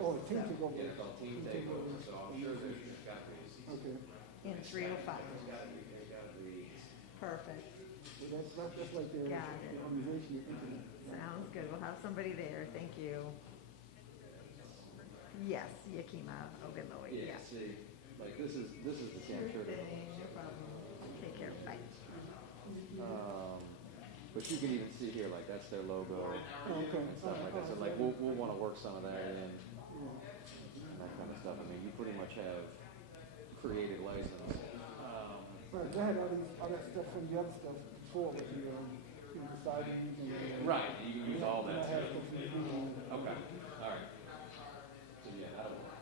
Oh, team takeover. Yeah, it's called team takeover, so I'm sure there's got to be. Okay. In 305. There's got to be. Perfect. Well, that's like the Got it. organization of internet. Sounds good. We'll have somebody there. Thank you. Yes, Yakima Hogan Lloyd. Yeah, see, like this is the same Sure shirt. thing. No problem. Take care. Bye. But you can even see here, like that's their logo and stuff like that. So like we'll want to work some of that in and that kind of stuff. I mean, you pretty much have created license. Right, they had all that stuff from the other stuff before with the sidings and Right, you can use all that I had stuff. stuff from the beginning. Okay, all right. So yeah, that'll work.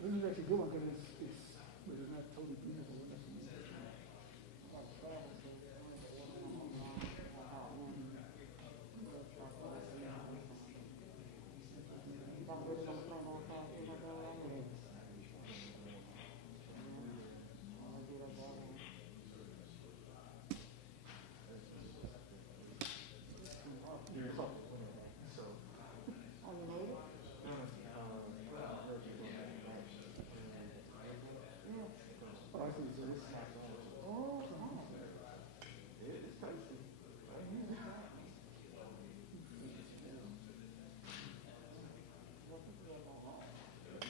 This is actually a good one because it's not totally beautiful.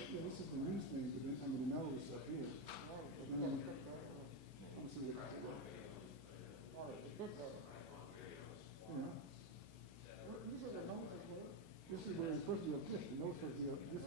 Yeah, this is the news thing, but then under the nose up here. This is where it's supposed to be up this. The nose supposed to be up this.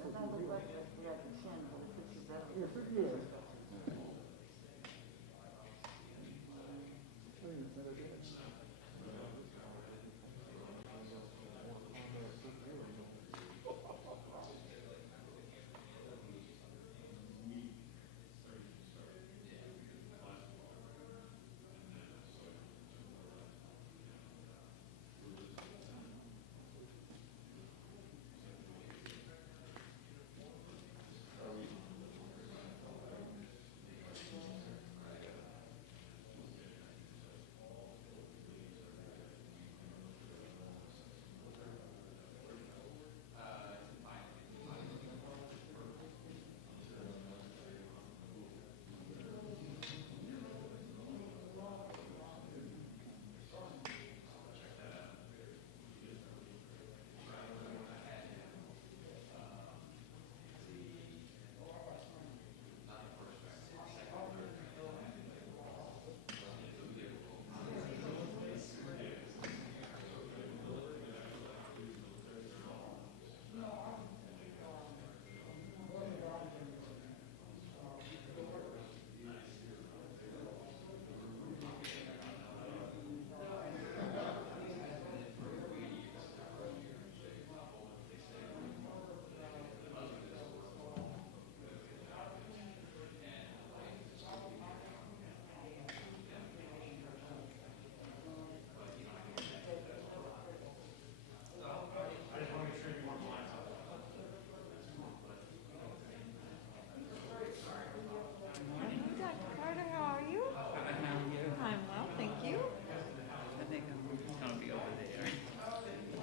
Dr. Carter, how are you? I'm well, thank you. I think I'm gonna be over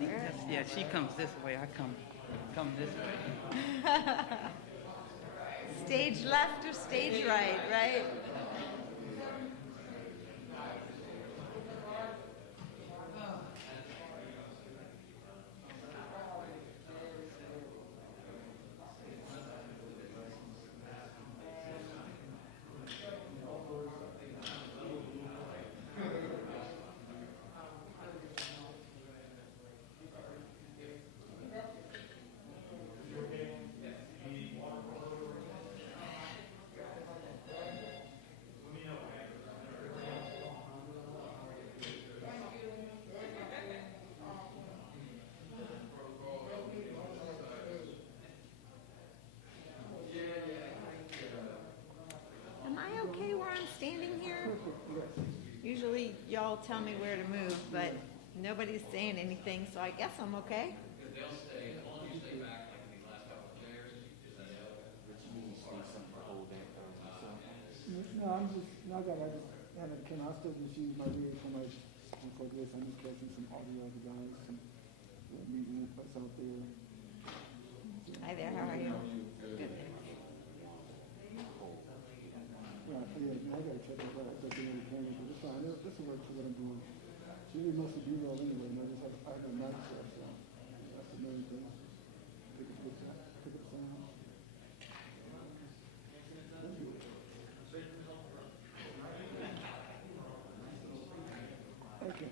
there. Yeah, she comes this way. I come this way. Stage left or stage right, right? y'all tell me where to move, but nobody's saying anything, so I guess I'm okay. No, I'm just, now that I just haven't, I still just use my ears for my, for this. I'm just catching some audio of the guys, some meeting what's out there. Hi there, how are you? Good. Yeah, I gotta check it out. Check it out. It's fine. This will work for what I'm doing. She really mostly B-roll anyway, and I have a mic for so that's the main thing. Pick up sound. Okay.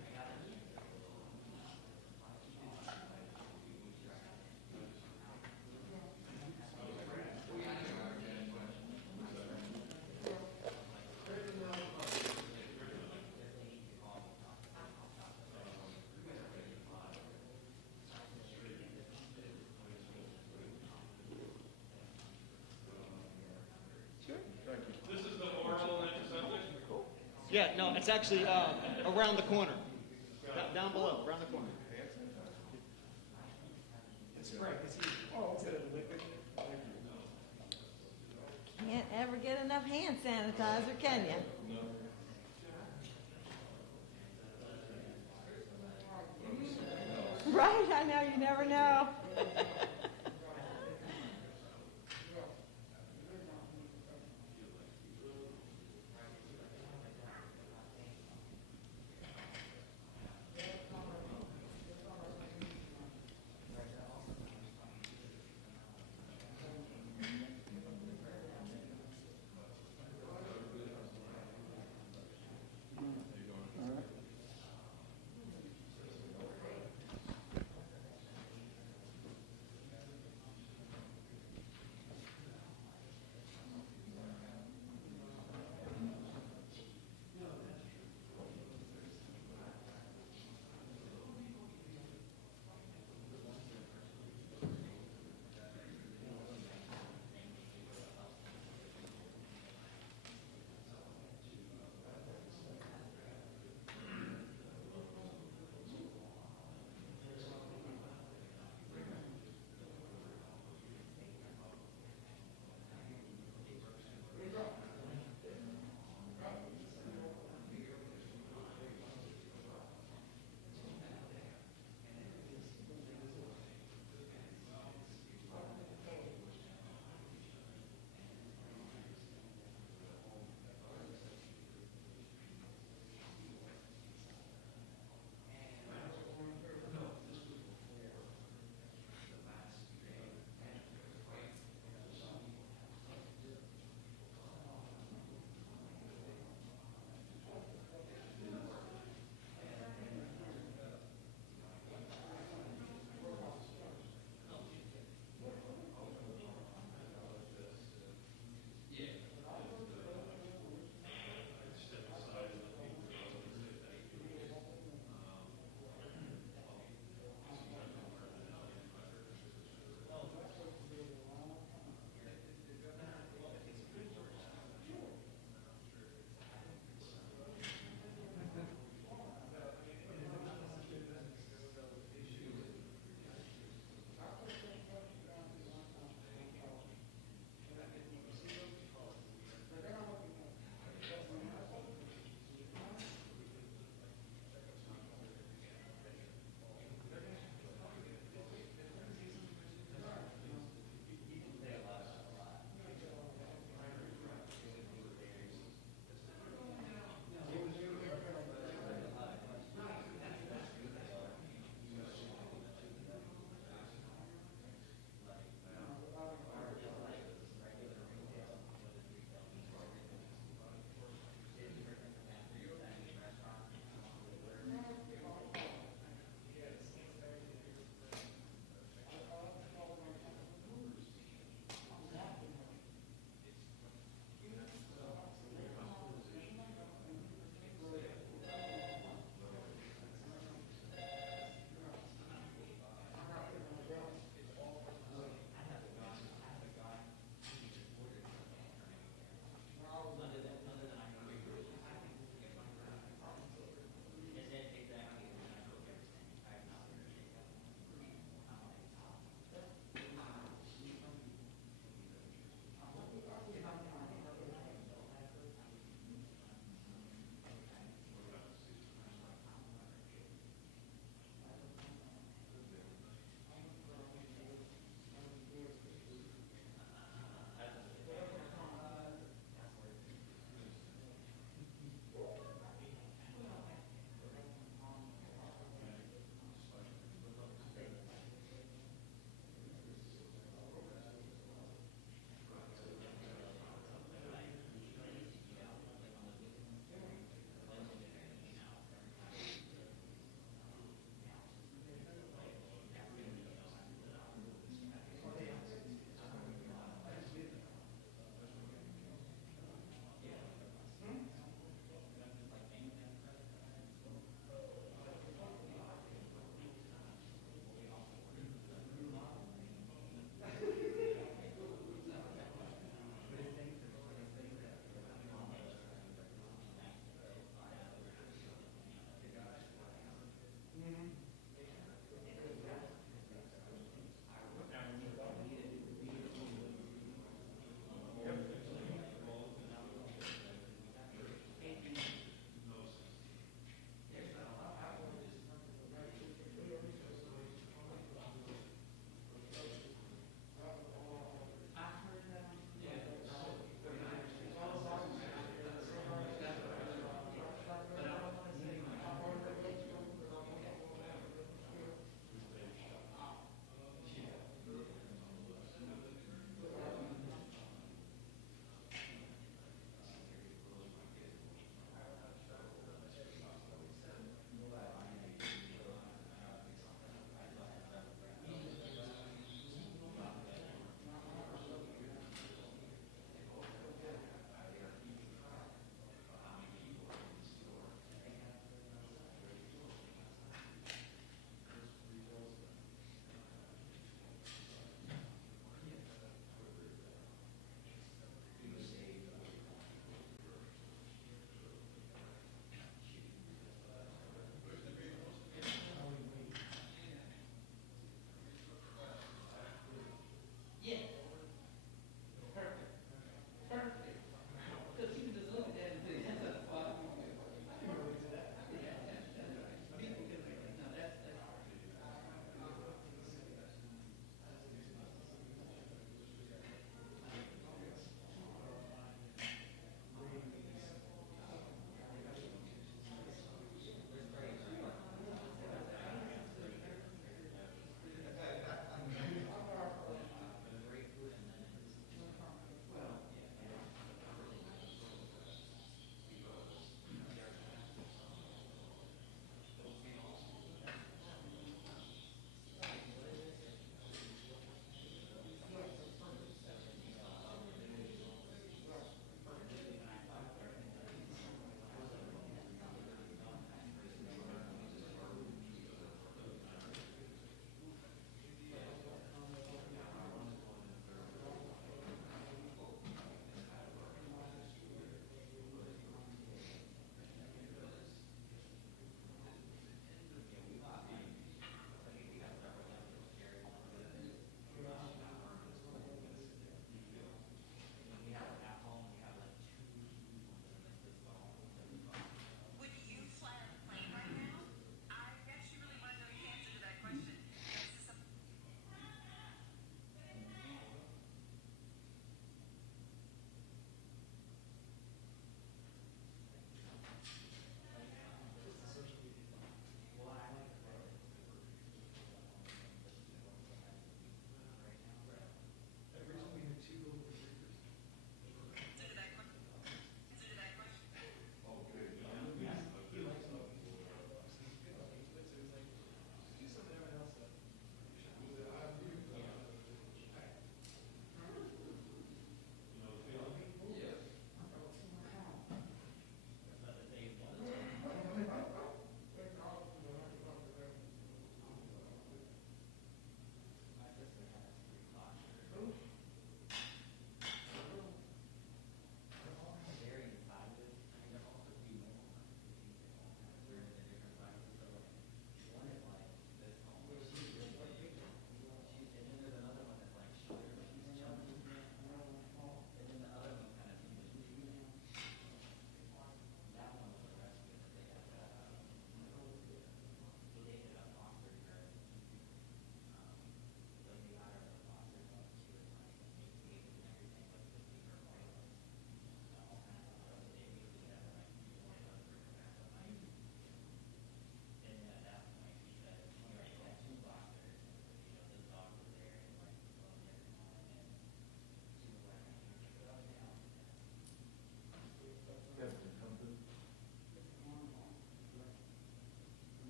Yeah, no, it's actually around the corner. Down below, around the corner. Can't ever get enough hand sanitizer, can you? Right, I know, you never know.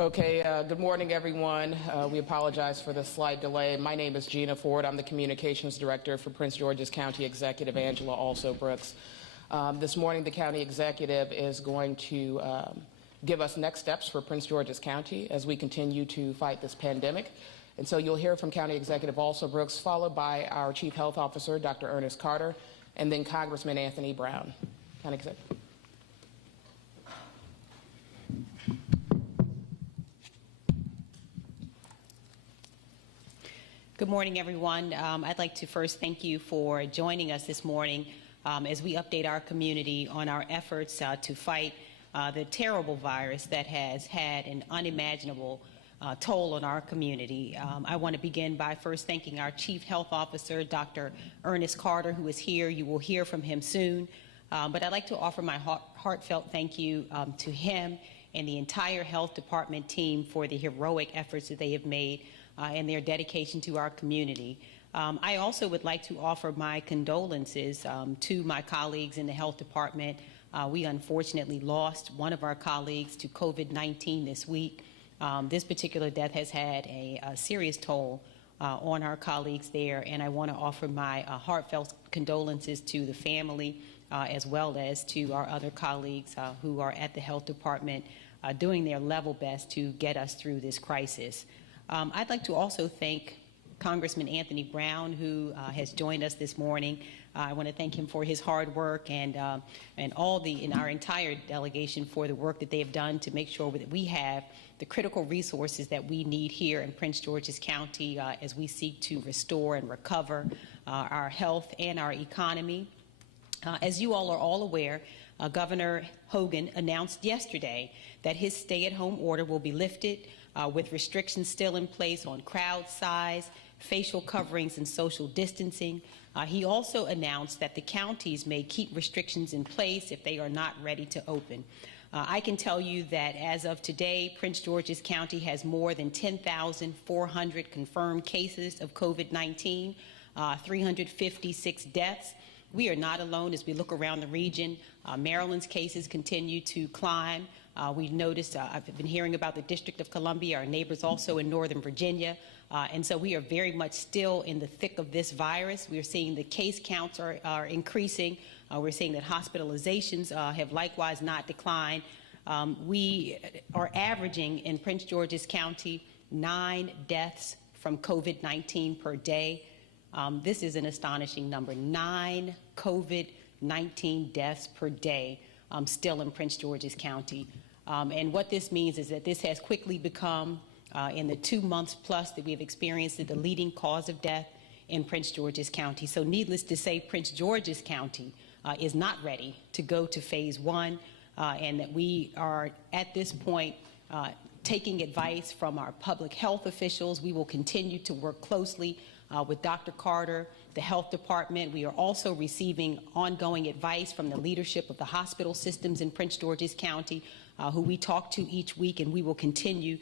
Okay, good morning, everyone. We apologize for the slight delay. My name is Gina Ford. I'm the Communications Director for Prince George's County Executive Angela Alsobrooks. This morning, the County Executive is going to give us next steps for Prince George's County as we continue to fight this pandemic. And so you'll hear from County Executive Alsobrooks, followed by our Chief Health Officer, Dr. Ernest Carter, and then Congressman Anthony Brown. County Executive. Good morning, everyone. I'd like to first thank you for joining us this morning as we update our community on our efforts to fight the terrible virus that has had an unimaginable toll on our community. I want to begin by first thanking our Chief Health Officer, Dr. Ernest Carter, who is here. You will hear from him soon. But I'd like to offer my heartfelt thank you to him and the entire Health Department team for the heroic efforts that they have made and their dedication to our community. I also would like to offer my condolences to my colleagues in the Health Department. We unfortunately lost one of our colleagues to COVID-19 this week. This particular death has had a serious toll on our colleagues there, and I want to offer my heartfelt condolences to the family as well as to our other colleagues who are at the Health Department doing their level best to get us through this crisis. I'd like to also thank Congressman Anthony Brown, who has joined us this morning. I want to thank him for his hard work and our entire delegation for the work that they have done to make sure that we have the critical resources that we need here in Prince George's County as we seek to restore and recover our health and our economy. As you all are all aware, Governor Hogan announced yesterday that his stay-at-home order will be lifted with restrictions still in place on crowd size, facial coverings, and social distancing. He also announced that the counties may keep restrictions in place if they are not ready to open. I can tell you that as of today, Prince George's County has more than 10,400 confirmed cases of COVID-19, 356 deaths. We are not alone as we look around the region. Maryland's cases continue to climb. We've noticed, I've been hearing about the District of Columbia, our neighbors also in Northern Virginia. And so we are very much still in the thick of this virus. We are seeing the case counts are increasing. We're seeing that hospitalizations have likewise not declined. We are averaging in Prince George's County 9 deaths from COVID-19 per day. This is an astonishing number, 9 COVID-19 deaths per day still in Prince George's County. And what this means is that this has quickly become, in the 2 months plus that we have experienced it, the leading cause of death in Prince George's County. So needless to say, Prince George's County is not ready to go to phase 1, and that we are at this point taking advice from our public health officials. We will continue to work closely with Dr. Carter, the Health Department. We are also receiving ongoing advice from the leadership of the hospital systems in Prince George's County, who we talk to each week, and we will continue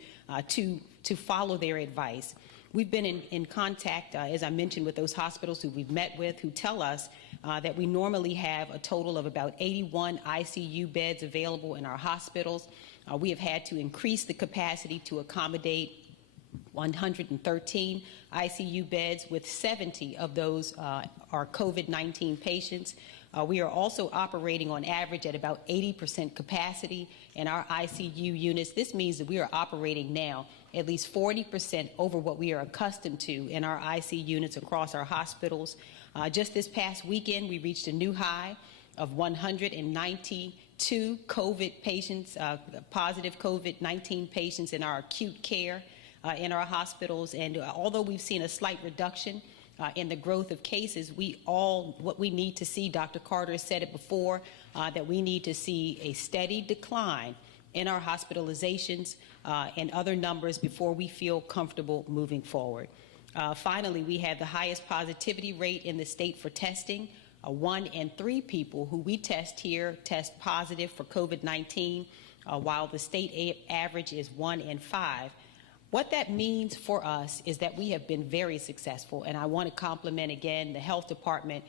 to follow their advice. We've been in contact, as I mentioned, with those hospitals who we've met with, who tell us that we normally have a total of about 81 ICU beds available in our hospitals. We have had to increase the capacity to accommodate 113 ICU beds, with 70 of those are COVID-19 patients. We are also operating on average at about 80% capacity in our ICU units. This means that we are operating now at least 40% over what we are accustomed to in our ICU units across our hospitals. Just this past weekend, we reached a new high of 192 COVID patients, positive COVID-19 patients in our acute care in our hospitals. And although we've seen a slight reduction in the growth of cases, what we need to see, Dr. Carter has said it before, that we need to see a steady decline in our hospitalizations and other numbers before we feel comfortable moving forward. Finally, we have the highest positivity rate in the state for testing. 1 in 3 people who we test here test positive for COVID-19, while the state average is 1 in 5. What that means for us is that we have been very successful, and I want to compliment again the Health Department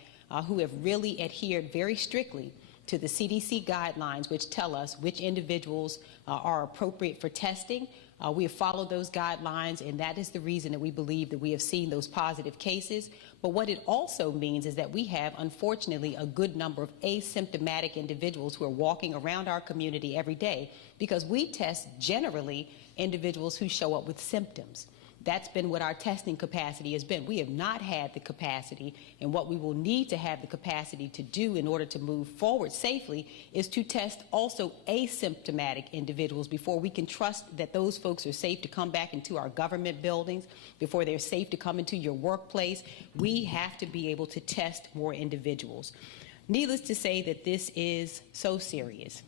who have really adhered very strictly to the CDC guidelines, which tell us which individuals are appropriate for testing. We have followed those guidelines, and that is the reason that we believe that we have seen those positive cases. But what it also means is that we have, unfortunately, a good number of asymptomatic individuals who are walking around our community every day, because we test generally individuals who show up with symptoms. That's been what our testing capacity has been. We have not had the capacity, and what we will need to have the capacity to do in order to move forward safely is to test also asymptomatic individuals before we can trust that those folks are safe to come back into our government buildings, before they're safe to come into your workplace. We have to be able to test more individuals. Needless to say that this is so serious.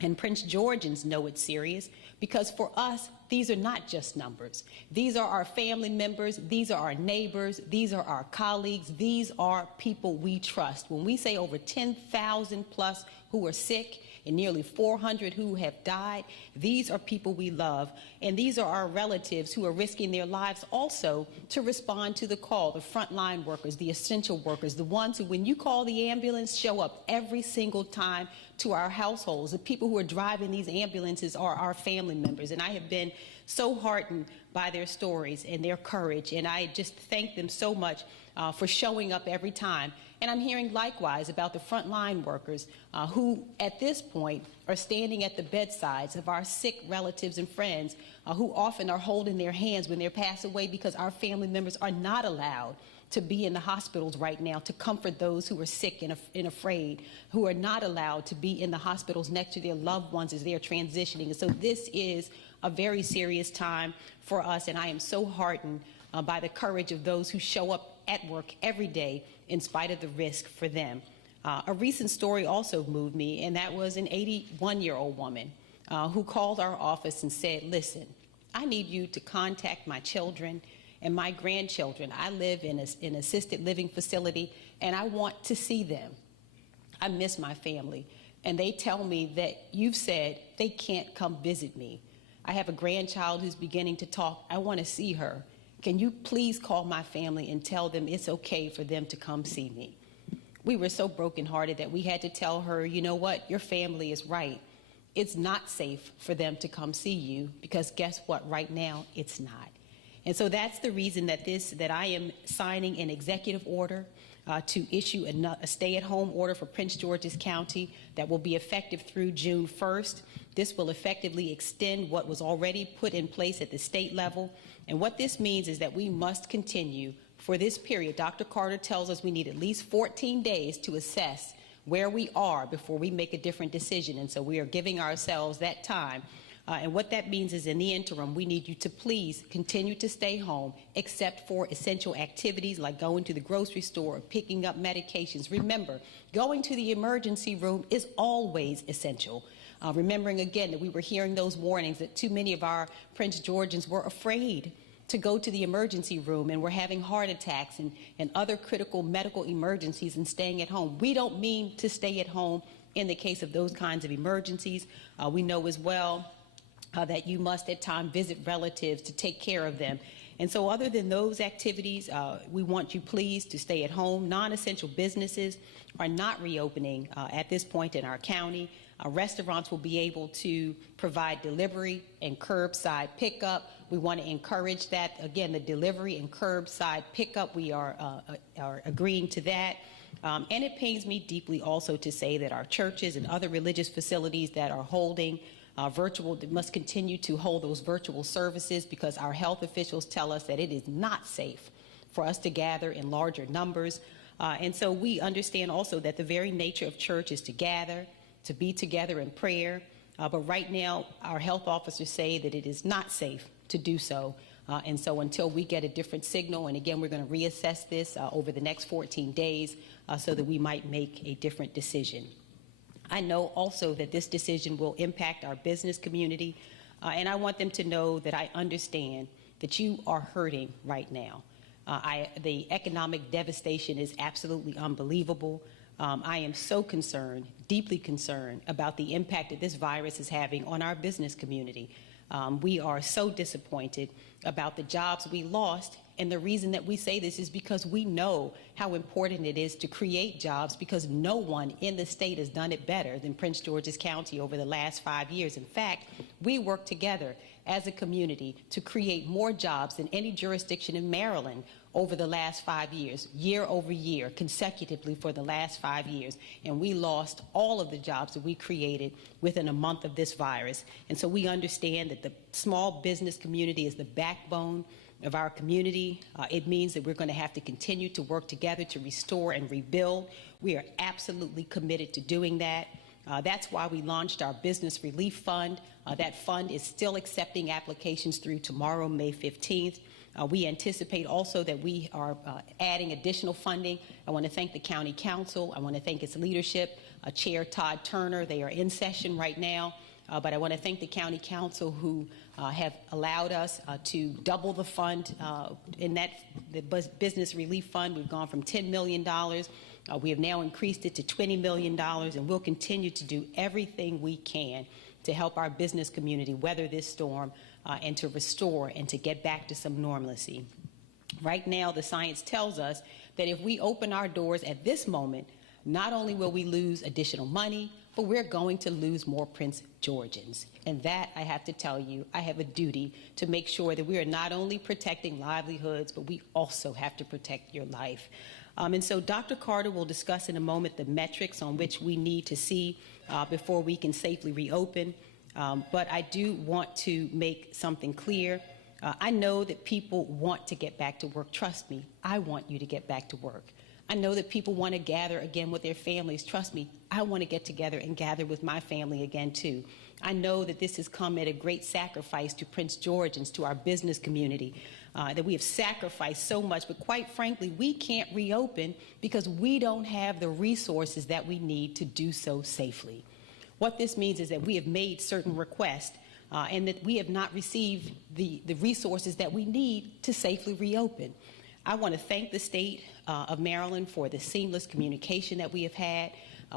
And Prince Georgians know it's serious because for us, these are not just numbers. These are our family members. These are our neighbors. These are our colleagues. These are people we trust. When we say over 10,000 plus who are sick and nearly 400 who have died, these are people we love. And these are our relatives who are risking their lives also to respond to the call, the frontline workers, the essential workers, the ones who, when you call the ambulance, show up every single time to our households. The people who are driving these ambulances are our family members. And I have been so heartened by their stories and their courage. And I just thank them so much for showing up every time. And I'm hearing likewise about the frontline workers who at this point are standing at the bedsides of our sick relatives and friends who often are holding their hands when they pass away, because our family members are not allowed to be in the hospitals right now to comfort those who are sick and afraid, who are not allowed to be in the hospitals next to their loved ones as they are transitioning. And so this is a very serious time for us, and I am so heartened by the courage of those who show up at work every day in spite of the risk for them. A recent story also moved me, and that was an 81-year-old woman who called our office and said, listen, I need you to contact my children and my grandchildren. I live in an assisted living facility, and I want to see them. I miss my family. And they tell me that you've said they can't come visit me. I have a grandchild who's beginning to talk. I want to see her. Can you please call my family and tell them it's okay for them to come see me? We were so brokenhearted that we had to tell her, you know what, your family is right. It's not safe for them to come see you, because guess what, right now it's not. And so that's the reason that I am signing an executive order to issue a stay-at-home order for Prince George's County that will be effective through June 1st. This will effectively extend what was already put in place at the state level. And what this means is that we must continue for this period. Dr. Carter tells us we need at least 14 days to assess where we are before we make a different decision. And so we are giving ourselves that time. And what that means is, in the interim, we need you to please continue to stay home, except for essential activities like going to the grocery store or picking up medications. Remember, going to the emergency room is always essential. Remembering again that we were hearing those warnings that too many of our Prince Georgians were afraid to go to the emergency room and were having heart attacks and other critical medical emergencies and staying at home. We don't mean to stay at home in the case of those kinds of emergencies. We know as well that you must at times visit relatives to take care of them. And so other than those activities, we want you please to stay at home. Non-essential businesses are not reopening at this point in our county. Restaurants will be able to provide delivery and curbside pickup. We want to encourage that. Again, the delivery and curbside pickup, we are agreeing to that. And it pains me deeply also to say that our churches and other religious facilities that are holding virtual must continue to hold those virtual services, because our health officials tell us that it is not safe for us to gather in larger numbers. And so we understand also that the very nature of church is to gather, to be together in prayer. But right now, our health officers say that it is not safe to do so. And so until we get a different signal, and again, we're going to reassess this over the next 14 days so that we might make a different decision. I know also that this decision will impact our business community, and I want them to know that I understand that you are hurting right now. The economic devastation is absolutely unbelievable. I am so concerned, deeply concerned, about the impact that this virus is having on our business community. We are so disappointed about the jobs we lost And the reason that we say this is because we know how important it is to create jobs, because no one in the state has done it better than Prince George's County over the last 5 years. In fact, we work together as a community to create more jobs than any jurisdiction in Maryland over the last 5 years, year over year, consecutively for the last 5 years. And we lost all of the jobs that we created within a month of this virus. And so we understand that the small business community is the backbone of our community. It means that we're going to have to continue to work together to restore and rebuild. We are absolutely committed to doing that. That's why we launched our Business Relief Fund. That fund is still accepting applications through tomorrow, May 15th. We anticipate also that we are adding additional funding. I want to thank the County Council. I want to thank its leadership, Chair Todd Turner. They are in session right now. But I want to thank the County Council who have allowed us to double the fund. In that, the Business Relief Fund, we've gone from $10 million. We have now increased it to $20 million, and we'll continue to do everything we can to help our business community weather this storm and to restore and to get back to some normalcy. Right now, the science tells us that if we open our doors at this moment, not only will we lose additional money, but we're going to lose more Prince Georgians. And that, I have to tell you, I have a duty to make sure that we are not only protecting livelihoods, but we also have to protect your life. And so Dr. Carter will discuss in a moment the metrics on which we need to see before we can safely reopen. But I do want to make something clear. I know that people want to get back to work. Trust me, I want you to get back to work. I know that people want to gather again with their families. Trust me, I want to get together and gather with my family again, too. I know that this has come at a great sacrifice to Prince Georgians, to our business community, that we have sacrificed so much. But quite frankly, we can't reopen because we don't have the resources that we need to do so safely. What this means is that we have made certain requests and that we have not received the resources that we need to safely reopen. I want to thank the state of Maryland for the seamless communication that we have had.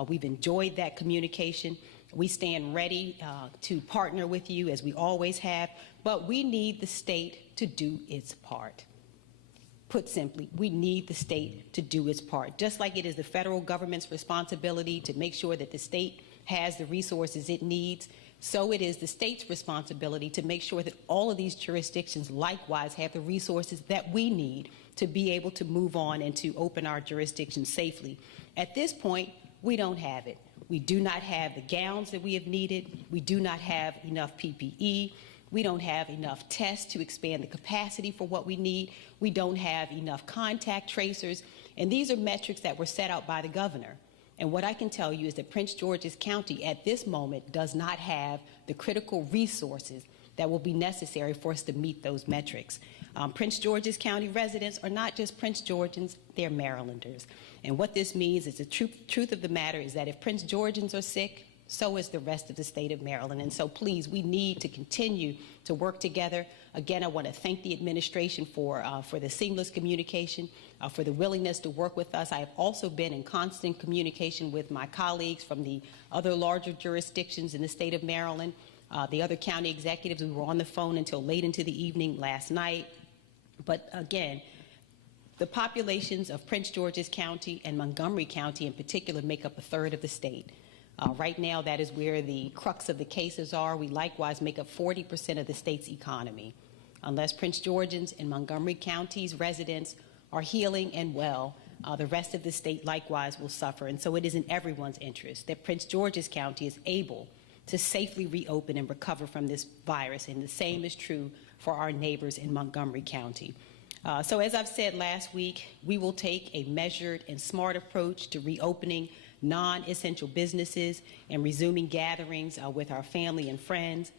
We've enjoyed that communication. We stand ready to partner with you as we always have, but we need the state to do its part. Put simply, we need the state to do its part. Just like it is the federal government's responsibility to make sure that the state has the resources it needs, so it is the state's responsibility to make sure that all of these jurisdictions likewise have the resources that we need to be able to move on and to open our jurisdictions safely. At this point, we don't have it. We do not have the gowns that we have needed. We do not have enough PPE. We don't have enough tests to expand the capacity for what we need. We don't have enough contact tracers. And these are metrics that were set out by the governor. And what I can tell you is that Prince George's County at this moment does not have the critical resources that will be necessary for us to meet those metrics. Prince George's County residents are not just Prince Georgians, they're Marylanders. And what this means is the truth of the matter is that if Prince Georgians are sick, so is the rest of the state of Maryland. And so please, we need to continue to work together. Again, I want to thank the administration for the seamless communication, for the willingness to work with us. I have also been in constant communication with my colleagues from the other larger jurisdictions in the state of Maryland, the other county executives. We were on the phone until late into the evening last night. But again, the populations of Prince George's County and Montgomery County in particular make up a third of the state. Right now, that is where the crux of the cases are. We likewise make up 40% of the state's economy. Unless Prince Georgians and Montgomery County's residents are healing and well, the rest of the state likewise will suffer. And so it is in everyone's interest that Prince George's County is able to safely reopen and recover from this virus. And the same is true for our neighbors in Montgomery County. So as I've said last week, we will take a measured and smart approach to reopening non-essential businesses and resuming gatherings with our family and friends.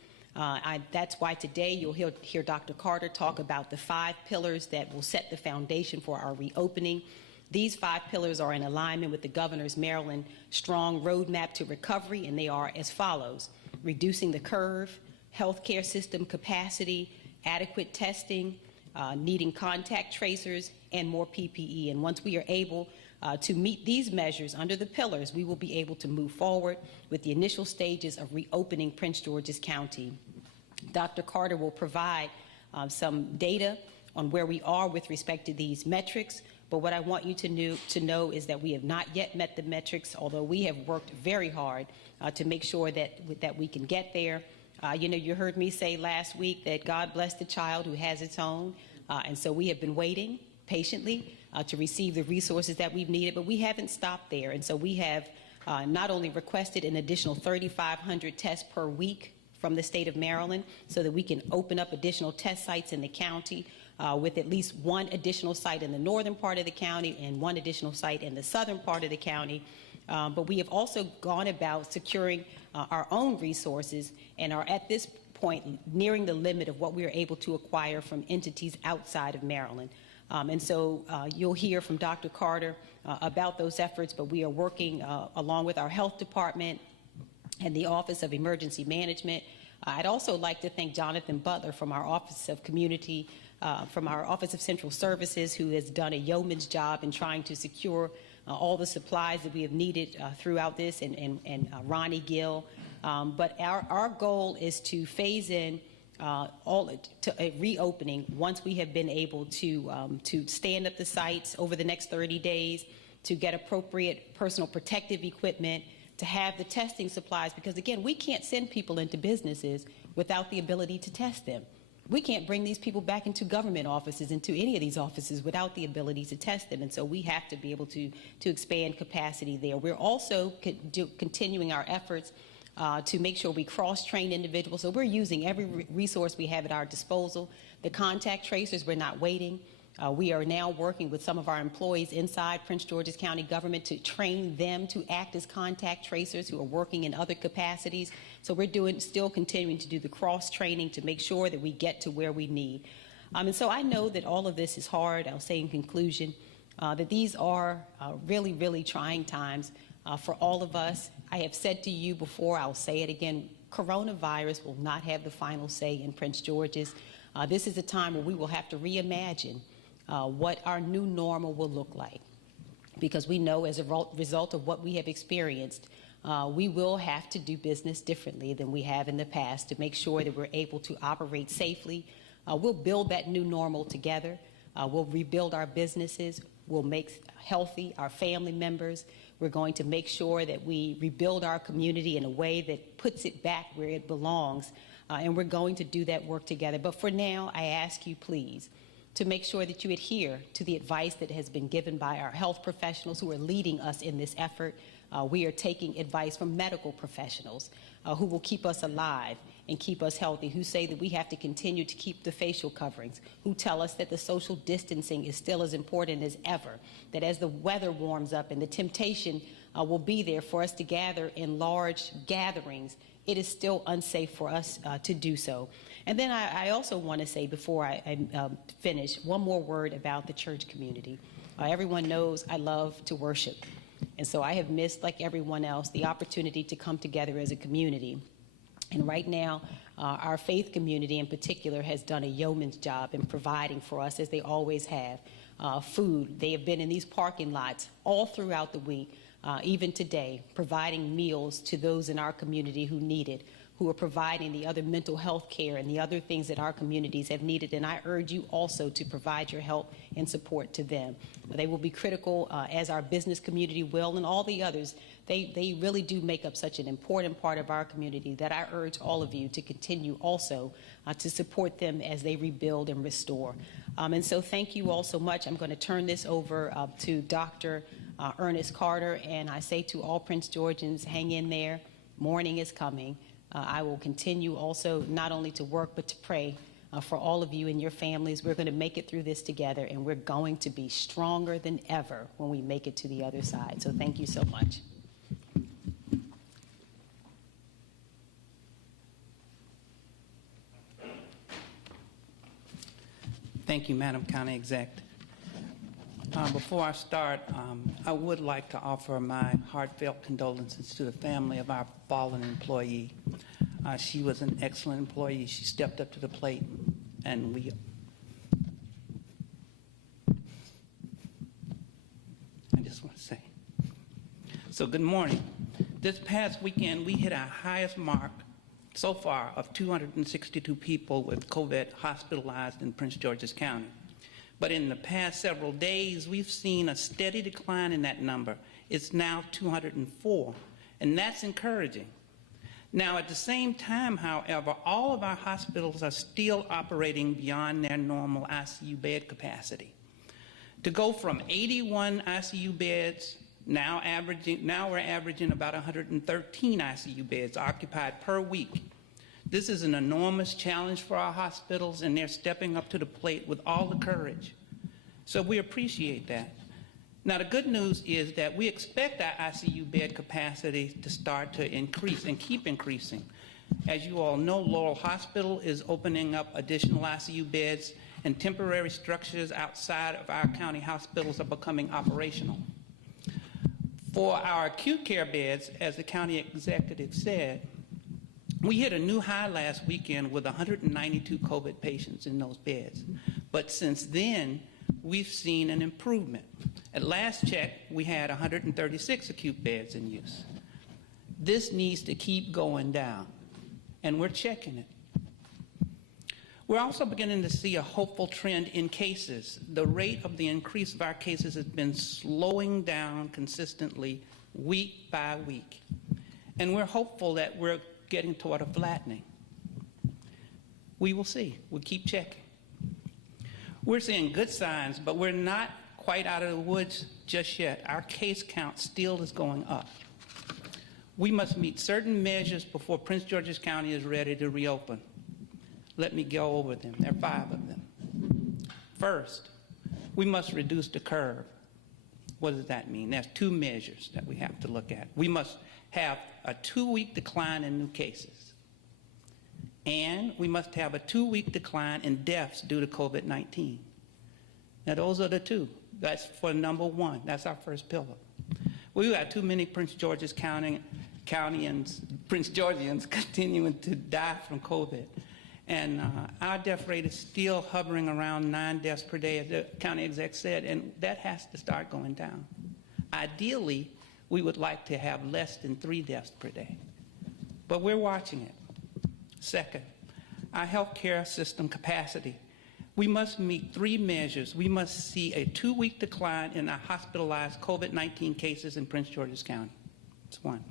That's why today you'll hear Dr. Carter talk about the 5 pillars that will set the foundation for our reopening. These 5 pillars are in alignment with the Governor's Maryland Strong Roadmap to Recovery, and they are as follows: reducing the curve, healthcare system capacity, adequate testing, needing contact tracers, and more PPE. And once we are able to meet these measures under the pillars, we will be able to move forward with the initial stages of reopening Prince George's County. Dr. Carter will provide some data on where we are with respect to these metrics. But what I want you to know is that we have not yet met the metrics, although we have worked very hard to make sure that we can get there. You know, you heard me say last week that God bless the child who has its own. And so we have been waiting patiently to receive the resources that we've needed, but we haven't stopped there. And so we have not only requested an additional 3,500 tests per week from the state of Maryland so that we can open up additional test sites in the county with at least one additional site in the northern part of the county and one additional site in the southern part of the county. But we have also gone about securing our own resources and are at this point nearing the limit of what we are able to acquire from entities outside of Maryland. And so you'll hear from Dr. Carter about those efforts, but we are working along with our health department and the Office of Emergency Management. I'd also like to thank Jonathan Butler from our Office of Community, from our Office of Central Services, who has done a yeoman's job in trying to secure all the supplies that we have needed throughout this, and Ronnie Gill. But our goal is to phase in a reopening once we have been able to stand up the sites over the next 30 days, to get appropriate personal protective equipment, to have the testing supplies, because again, we can't send people into businesses without the ability to test them. We can't bring these people back into government offices, into any of these offices, without the ability to test them. And so we have to be able to expand capacity there. We're also continuing our efforts to make sure we cross-train individuals. So we're using every resource we have at our disposal. The contact tracers, we're not waiting. We are now working with some of our employees inside Prince George's County government to train them to act as contact tracers who are working in other capacities. So we're still continuing to do the cross-training to make sure that we get to where we need. And so I know that all of this is hard. I'll say in conclusion that these are really, really trying times for all of us. I have said to you before, I'll say it again, coronavirus will not have the final say in Prince George's. This is a time where we will have to reimagine what our new normal will look like, because we know as a result of what we have experienced, we will have to do business differently than we have in the past to make sure that we're able to operate safely. We'll build that new normal together. We'll rebuild our businesses. We'll make healthy our family members. We're going to make sure that we rebuild our community in a way that puts it back where it belongs, and we're going to do that work together. But for now, I ask you, please, to make sure that you adhere to the advice that has been given by our health professionals who are leading us in this effort. We are taking advice from medical professionals who will keep us alive and keep us healthy, who say that we have to continue to keep the facial coverings, who tell us that the social distancing is still as important as ever, that as the weather warms up and the temptation will be there for us to gather in large gatherings, it is still unsafe for us to do so. And then I also want to say, before I finish, one more word about the church community. Everyone knows I love to worship. And so I have missed, like everyone else, the opportunity to come together as a community. And right now, our faith community in particular has done a yeoman's job in providing for us, as they always have, food. They have been in these parking lots all throughout the week, even today, providing meals to those in our community who need it, who are providing the other mental health care and the other things that our communities have needed. And I urge you also to provide your help and support to them. They will be critical, as our business community will, and all the others. They really do make up such an important part of our community that I urge all of you to continue also to support them as they rebuild and restore. And so thank you all so much. I'm going to turn this over to Dr. Ernest Carter, and I say to all Prince Georgians, hang in there. Morning is coming. I will continue also not only to work but to pray for all of you and your families. We're going to make it through this together, and we're going to be stronger than ever when we make it to the other side. So thank you so much. Thank you, Madam County Exec. Before I start, I would like to offer my heartfelt condolences to the family of our fallen employee. She was an excellent employee. She stepped up to the plate, and I just want to say. So good morning. This past weekend, we hit our highest mark so far of 262 people with COVID hospitalized in Prince George's County. But in the past several days, we've seen a steady decline in that number. It's now 204, and that's encouraging. Now, at the same time, however, all of our hospitals are still operating beyond their normal ICU bed capacity. To go from 81 ICU beds, now we're averaging about 113 ICU beds occupied per week. This is an enormous challenge for our hospitals, and they're stepping up to the plate with all the courage. So we appreciate that. Now, the good news is that we expect our ICU bed capacity to start to increase and keep increasing. As you all know, Laurel Hospital is opening up additional ICU beds, and temporary structures outside of our county hospitals are becoming operational. For our acute care beds, as the county executive said, we hit a new high last weekend with 192 COVID patients in those beds. But since then, we've seen an improvement. At last check, we had 136 acute beds in use. This needs to keep going down, and we're checking it. We're also beginning to see a hopeful trend in cases. The rate of the increase of our cases has been slowing down consistently week by week. And we're hopeful that we're getting toward a flattening. We will see. We'll keep checking. We're seeing good signs, but we're not quite out of the woods just yet. Our case count still is going up. We must meet certain measures before Prince George's County is ready to reopen. Let me go over them. There are 5 of them. First, we must reduce the curve. What does that mean? There's 2 measures that we have to look at. We must have a 2-week decline in new cases. And we must have a 2-week decline in deaths due to COVID-19. Now, those are the 2. That's for number 1. That's our first pillar. We've got too many Prince George's Countyans continuing to die from COVID. And our death rate is still hovering around 9 deaths per day, as the county exec said, and that has to start going down. Ideally, we would like to have less than 3 deaths per day, but we're watching it. Second, our healthcare system capacity. We must meet 3 measures. We must see a 2-week decline in our hospitalized COVID-19 cases in Prince George's County. That's 1.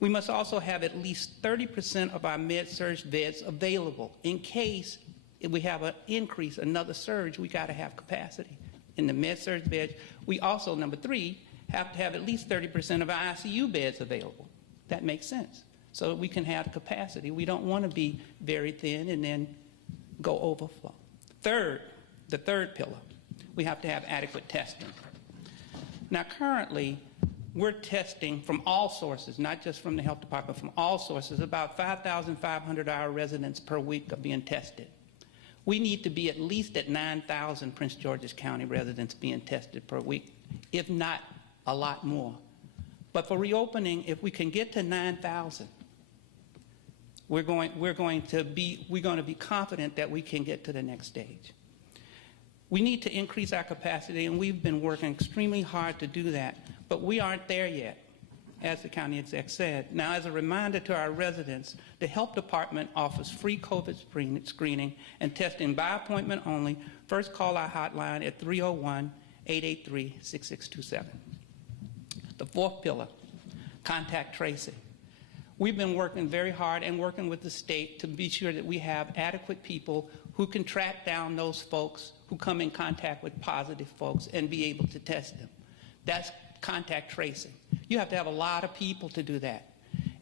We must also have at least 30% of our med-surg beds available. In case we have an increase, another surge, we got to have capacity. In the med-surg beds, we also, number 3, have to have at least 30% of our ICU beds available. That makes sense, so that we can have capacity. We don't want to be very thin and then go overflow. Third, the third pillar, we have to have adequate testing. Now, currently, we're testing from all sources, not just from the health department, from all sources. About 5,500 of our residents per week are being tested. We need to be at least at 9,000 Prince George's County residents being tested per week, if not a lot more. But for reopening, if we can get to 9,000, we're going to be confident that we can get to the next stage. We need to increase our capacity, and we've been working extremely hard to do that, but we aren't there yet, as the county exec said. Now, as a reminder to our residents, the health department offers free COVID screening and testing by appointment only. First, call our hotline at 301-883-6627. The 4th pillar, contact tracing. We've been working very hard and working with the state to be sure that we have adequate people who can track down those folks who come in contact with positive folks and be able to test them. That's contact tracing. You have to have a lot of people to do that.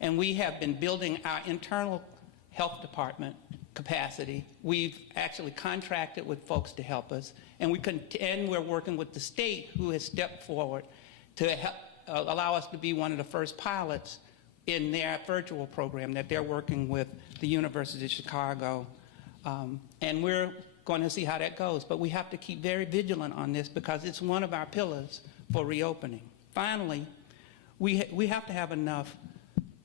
And we have been building our internal health department capacity. We've actually contracted with folks to help us, and we're working with the state, who has stepped forward to help, allow us to be one of the first pilots in their virtual program that they're working with the University of Chicago. And we're going to see how that goes. But we have to keep very vigilant on this because it's one of our pillars for reopening. Finally, we have to have enough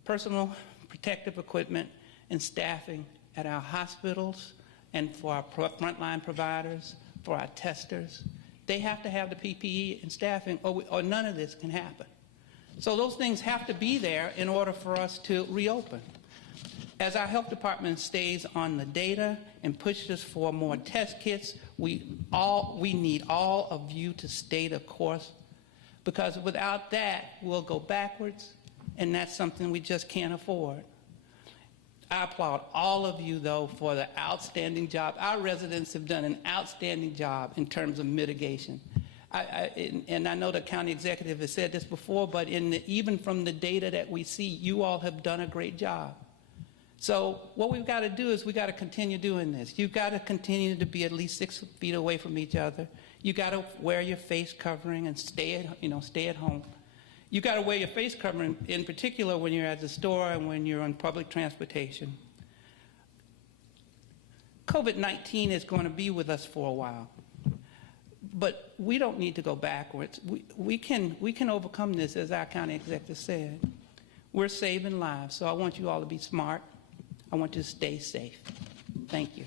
personal protective equipment and staffing at our hospitals and for our frontline providers, for our testers. They have to have the PPE and staffing, or none of this can happen. So those things have to be there in order for us to reopen. As our health department stays on the data and pushes for more test kits, we need all of you to stay the course, because without that, we'll go backwards, and that's something we just can't afford. I applaud all of you, though, for the outstanding job. Our residents have done an outstanding job in terms of mitigation. And I know the county executive has said this before, but even from the data that we see, you all have done a great job. So what we've got to do is we've got to continue doing this. You've got to continue to be at least 6 feet away from each other. You've got to wear your face covering and stay at home. You've got to wear your face covering, in particular when you're at the store and when you're on public transportation. COVID-19 is going to be with us for a while, but we don't need to go backwards. We can overcome this, as our county executive said. We're saving lives, so I want you all to be smart. I want you to stay safe. Thank you.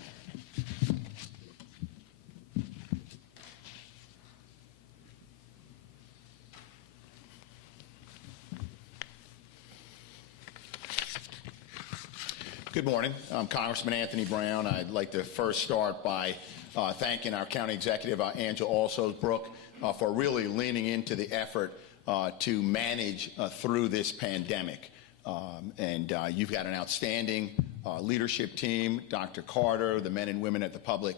Good morning. I'm Congressman Anthony Brown. I'd like to first start by thanking our County Executive, Angela Alsobrooks, for really leaning into the effort to manage through this pandemic. You've got an outstanding leadership team, Dr. Carter, the men and women at the public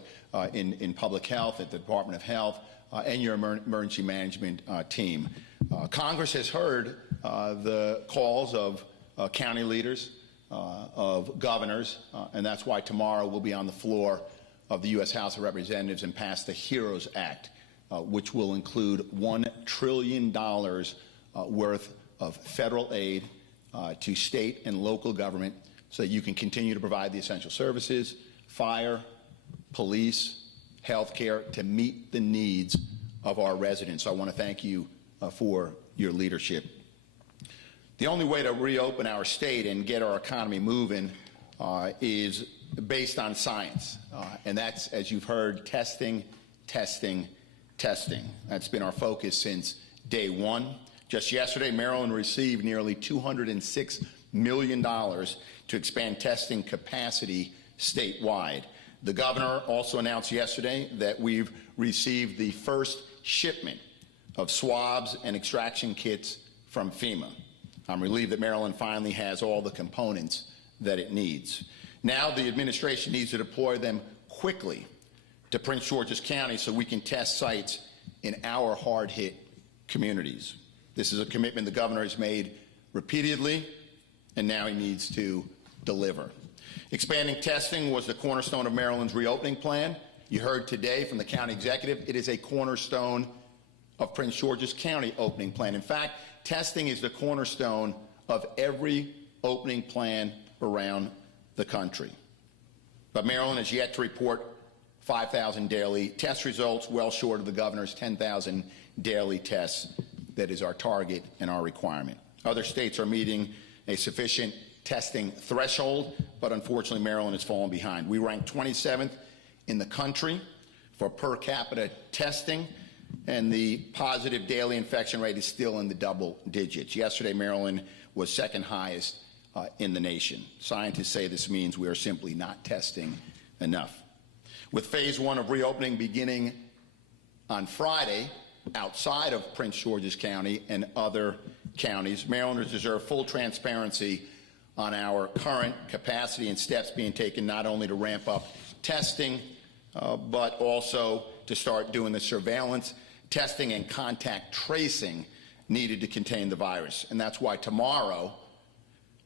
in public health, at the Department of Health, and your emergency management team. Congress has heard the calls of county leaders, of governors, and that's why tomorrow we'll be on the floor of the U.S. House of Representatives and pass the HEROES Act, which will include $1 trillion worth of federal aid to state and local government so that you can continue to provide the essential services, fire, police, health care, to meet the needs of our residents. So I want to thank you for your leadership. The only way to reopen our state and get our economy moving is based on science. And that's, as you've heard, testing, testing, testing. That's been our focus since day one. Just yesterday, Maryland received nearly $206 million to expand testing capacity statewide. The governor also announced yesterday that we've received the first shipment of swabs and extraction kits from FEMA. I'm relieved that Maryland finally has all the components that it needs. Now the administration needs to deploy them quickly to Prince George's County so we can test sites in our hard-hit communities. This is a commitment the governor has made repeatedly, and now he needs to deliver. Expanding testing was the cornerstone of Maryland's reopening plan. You heard today from the county executive, it is a cornerstone of Prince George's County opening plan. In fact, testing is the cornerstone of every opening plan around the country. But Maryland has yet to report 5,000 daily test results, well short of the governor's 10,000 daily tests that is our target and our requirement. Other states are meeting a sufficient testing threshold, but unfortunately Maryland has fallen behind. We rank 27th in the country for per capita testing, and the positive daily infection rate is still in the double digits. Yesterday, Maryland was second highest in the nation. Scientists say this means we are simply not testing enough. With phase one of reopening beginning on Friday outside of Prince George's County and other counties, Marylanders deserve full transparency on our current capacity and steps being taken not only to ramp up testing, but also to start doing the surveillance, testing, and contact tracing needed to contain the virus. And that's why tomorrow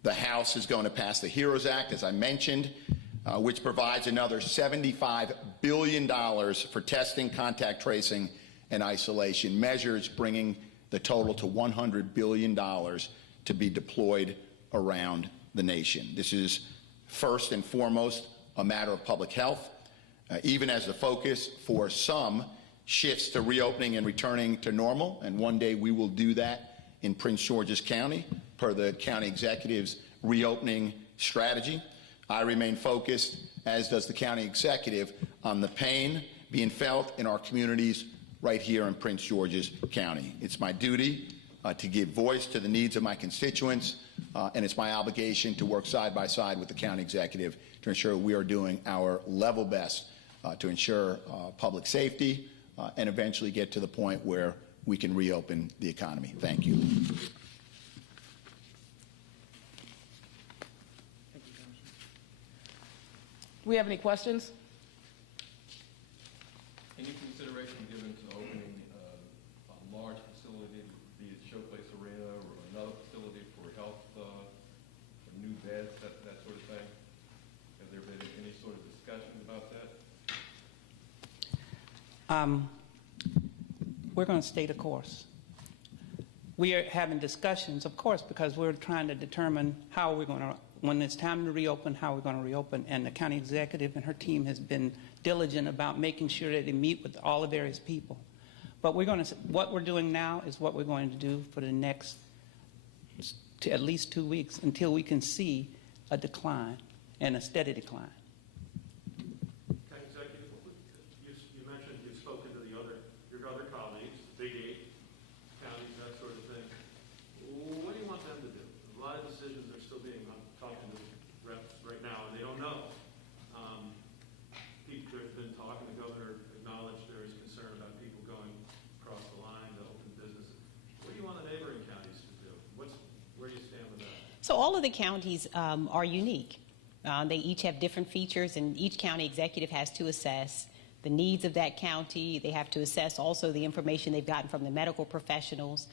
the House is going to pass the HEROES Act, as I mentioned, which provides another $75 billion for testing, contact tracing, and isolation measures, bringing the total to $100 billion to be deployed around the nation. This is first and foremost a matter of public health, even as the focus for some shifts to reopening and returning to normal, and one day we will do that in Prince George's County per the county executive's reopening strategy. I remain focused, as does the county executive, on the pain being felt in our communities right here in Prince George's County. It's my duty to give voice to the needs of my constituents and it's my obligation to work side by side with the county executive to ensure we are doing our level best to ensure public safety and eventually get to the point where we can reopen the economy. Thank you. Do we have any questions? Any consideration given to opening a large facility, be it Showplace Arena or another facility for health, for new beds, that sort of thing? Have there been any sort of discussions about that? We're going to stay the course. We are having discussions, of course, because we're trying to determine how we're going to, when it's time to reopen, how we're going to reopen. And the county executive and her team has been diligent about making sure that they meet with all the various people. But what we're doing now is what we're going to do for the next at least 2 weeks until we can see a decline and a steady decline. County Executive, you mentioned you've spoken to your other colleagues, Big 8 counties, that sort of thing. What do you want them to do? A lot of decisions are still being, I'm talking to reps right now, and they don't know. There's been talk, and the governor acknowledged there is concern about people going across the line to open businesses. What do you want the neighboring counties to do? Where do you stand with that? So all of the counties are unique. They each have different features, and each county executive has to assess the needs of that county. They have to assess also the information they've gotten from the medical professionals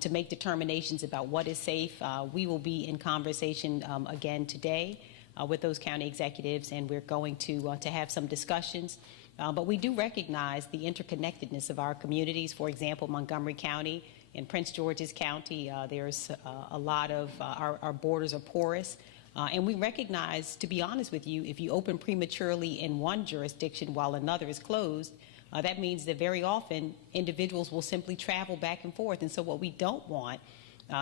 to make determinations about what is safe. We will be in conversation again today with those county executives, and we're going to have some discussions. But we do recognize the interconnectedness of our communities. For example, Montgomery County and Prince George's County, there's a lot of, our borders are porous. And we recognize, to be honest with you, if you open prematurely in one jurisdiction while another is closed, that means that very often individuals will simply travel back and forth. And so what we don't want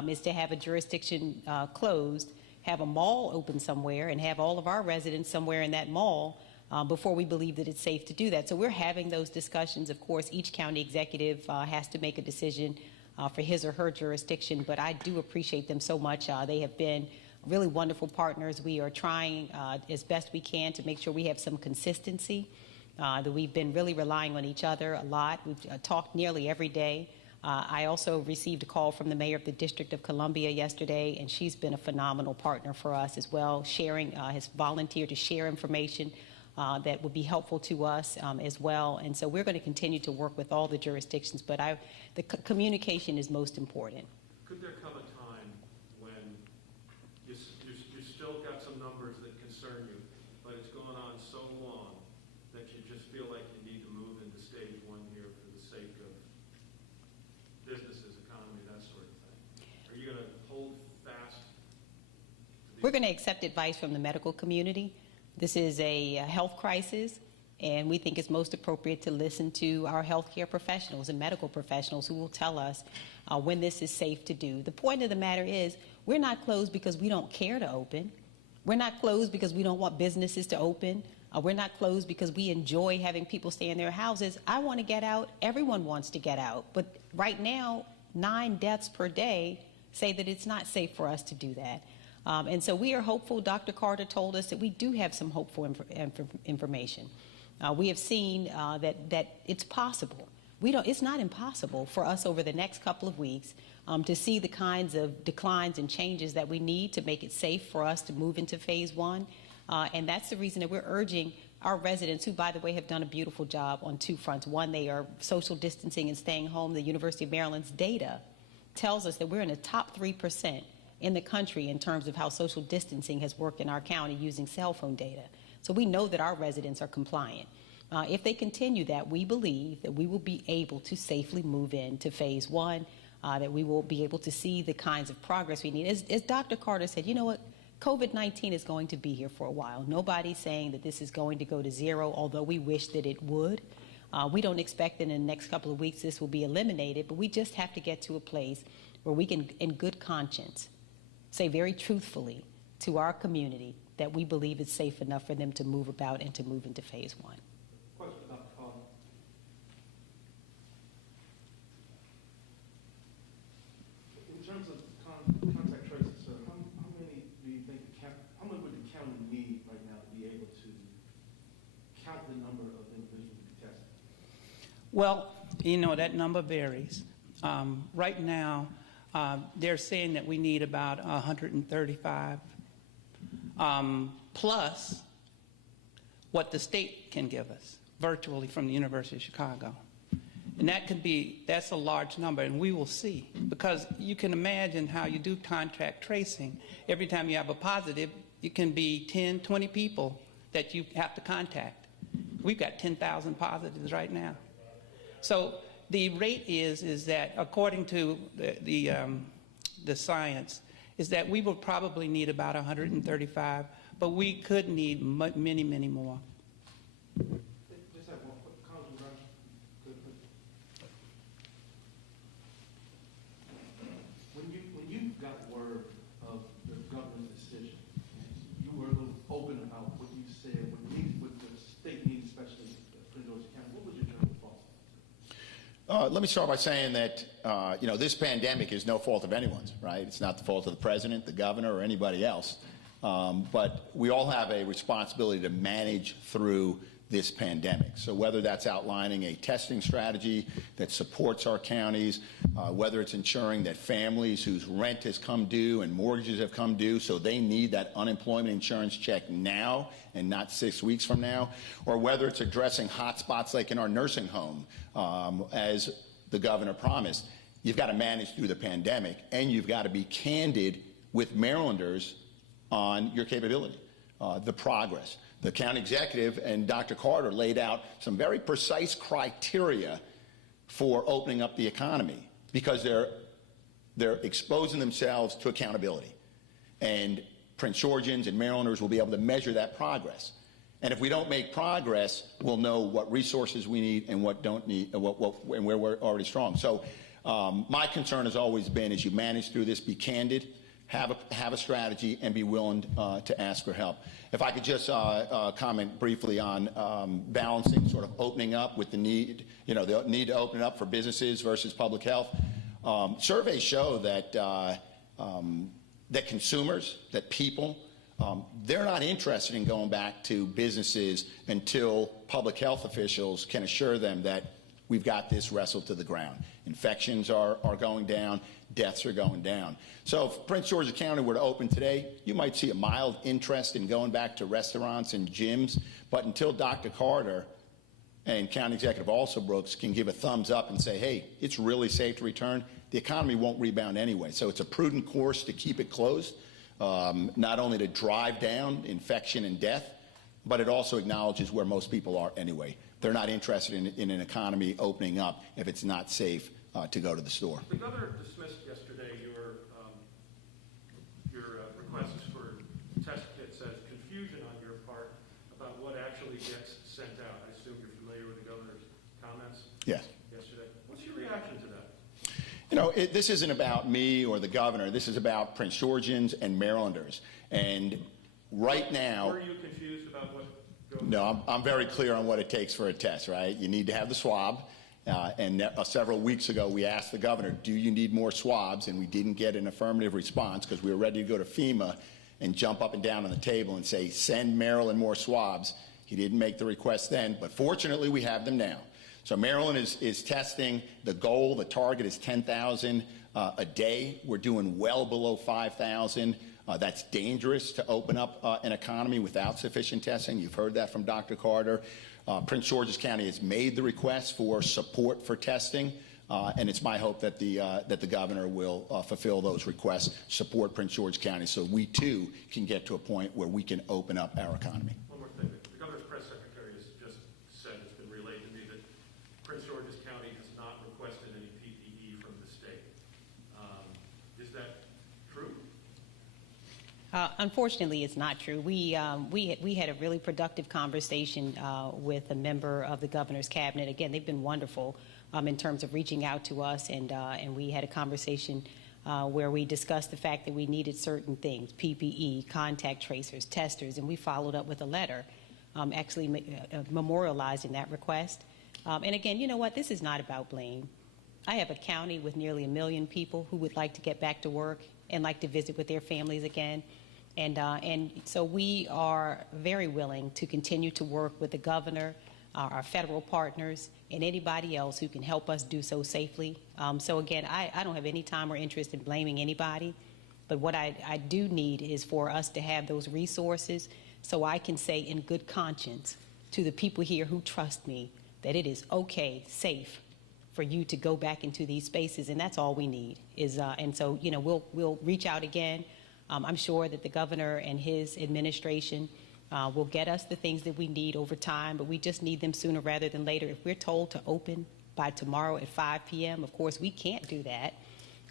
is to have a jurisdiction closed, have a mall open somewhere, and have all of our residents somewhere in that mall before we believe that it's safe to do that. So we're having those discussions. Of course, each county executive has to make a decision for his or her jurisdiction, but I do appreciate them so much. They have been really wonderful partners. We are trying as best we can to make sure we have some consistency, that we've been really relying on each other a lot. We've talked nearly every day. I also received a call from the mayor of the District of Columbia yesterday, and she's been a phenomenal partner for us as well, has volunteered to share information that would be helpful to us as well. And so we're going to continue to work with all the jurisdictions, but the communication is most important. Could there come a time when you still got some numbers that concern you, but it's gone on so long that you just feel like you need to move into stage 1 here for the sake of businesses, economy, that sort of thing? Are you going to hold fast? We're going to accept advice from the medical community. This is a health crisis, and we think it's most appropriate to listen to our healthcare professionals and medical professionals who will tell us when this is safe to do. The point of the matter is, we're not closed because we don't care to open. We're not closed because we don't want businesses to open. We're not closed because we enjoy having people stay in their houses. I want to get out. Everyone wants to get out. But right now, 9 deaths per day say that it's not safe for us to do that. And so we are hopeful. Dr. Carter told us that we do have some hopeful information. We have seen that it's possible. It's not impossible for us over the next couple of weeks to see the kinds of declines and changes that we need to make it safe for us to move into phase 1. And that's the reason that we're urging our residents, who, by the way, have done a beautiful job on 2 fronts. One, they are social distancing and staying home. The University of Maryland's data tells us that we're in the top 3% in the country in terms of how social distancing has worked in our county using cell phone data. So we know that our residents are compliant. If they continue that, we believe that we will be able to safely move into phase 1, that we will be able to see the kinds of progress we need. As Dr. Carter said, you know what? COVID-19 is going to be here for a while. Nobody's saying that this is going to go to 0, although we wish that it would. We don't expect that in the next couple of weeks this will be eliminated, but we just have to get to a place where we can, in good conscience, say very truthfully to our community that we believe it's safe enough for them to move about and to move into phase 1. Question, Dr. Carter. In terms of contact tracing, sir, how Well, you know, that number varies. Right now, they're saying that we need about 135 plus what the state can give us virtually from the University of Chicago. And that's a large number, and we will see. Because you can imagine how you do contact tracing. Every time you have a positive, it can be 10, 20 people that you have to contact. We've got 10,000 positives right now. So the rate is that, according to the science, is that we will probably need about 135, but we could need many, many more. Just have one quick comment, Ryan. When you got word of the governor's decision, you were a little open about what you said, what the state needs, especially Prince George's County. What was your general thought? Let me start by saying that, you know, this pandemic is no fault of anyone's, right? It's not the fault of the president, the governor, or anybody else. But we all have a responsibility to manage through this pandemic. So whether that's outlining a testing strategy that supports our counties, whether it's ensuring that families whose rent has come due and mortgages have come due, so they need that unemployment insurance check now and not 6 weeks from now, or whether it's addressing hot spots like in our nursing home, as the governor promised. You've got to manage through the pandemic, and you've got to be candid with Marylanders on your capability, the progress. The county executive and Dr. Carter laid out some very precise criteria for opening up the economy, because they're exposing themselves to accountability. And Prince Georgians and Marylanders will be able to measure that progress. And if we don't make progress, we'll know what resources we need and what don't need, and where we're already strong. So my concern has always been, as you manage through this, be candid, have a strategy, and be willing to ask for help. If I could just comment briefly on balancing sort of opening up with the need to open it up for businesses versus public health. Surveys show that that consumers, that people, they're not interested in going back to businesses until public health officials can assure them that we've got this wrestled to the ground. Infections are going down. Deaths are going down. So if Prince George's County were to open today, you might see a mild interest in going back to restaurants and gyms. But until Dr. Carter and County Executive Alsobrooks can give a thumbs up and say, hey, it's really safe to return, the economy won't rebound anyway. So it's a prudent course to keep it closed, not only to drive down infection and death, but it also acknowledges where most people are anyway. They're not interested in an economy opening up if it's not safe to go to the store. The governor dismissed yesterday your requests for test kits as confusion on your part about what actually gets sent out. I assume you're familiar with the governor's comments? Yes. Yesterday. What's your reaction to that? You know, this isn't about me or the governor. This is about Prince Georgians and Marylanders. And right now... Were you confused about what goes on? No, I'm very clear on what it takes for a test, right? You need to have the swab. Several weeks ago, we asked the governor, do you need more swabs? And we didn't get an affirmative response, because we were ready to go to FEMA and jump up and down on the table and say, send Maryland more swabs. He didn't make the request then, but fortunately we have them now. So Maryland is testing. The goal, the target is 10,000 a day. We're doing well below 5,000. That's dangerous to open up an economy without sufficient testing. You've heard that from Dr. Carter. Prince George's County has made the request for support for testing, and it's my hope that the governor will fulfill those requests, support Prince George's County, so we too can get to a point where we can open up our economy. One more thing. The governor's press secretary has just said, it's been relayed to me, that Prince George's County has not requested any PPE from the state. Is that true? Unfortunately, it's not true. We had a really productive conversation with a member of the governor's cabinet. Again, they've been wonderful in terms of reaching out to us, and we had a conversation where we discussed the fact that we needed certain things: PPE, contact tracers, testers, and we followed up with a letter actually memorializing that request. And again, you know what? This is not about blame. I have a county with nearly 1 million people who would like to get back to work and like to visit with their families again. And so we are very willing to continue to work with the governor our federal partners, and anybody else who can help us do so safely. So again, I don't have any time or interest in blaming anybody, but what I do need is for us to have those resources so I can say in good conscience to the people here who trust me that it is okay, safe, for you to go back into these spaces, and that's all we need. And so, you know, we'll reach out again. I'm sure that the governor and his administration will get us the things that we need over time, but we just need them sooner rather than later. If we're told to open by tomorrow at 5 p.m., of course, we can't do that,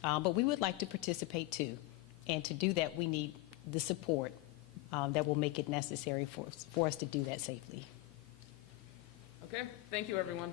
but we would like to participate too. And to do that, we need the support that will make it necessary for us to do that safely. Okay, thank you, everyone.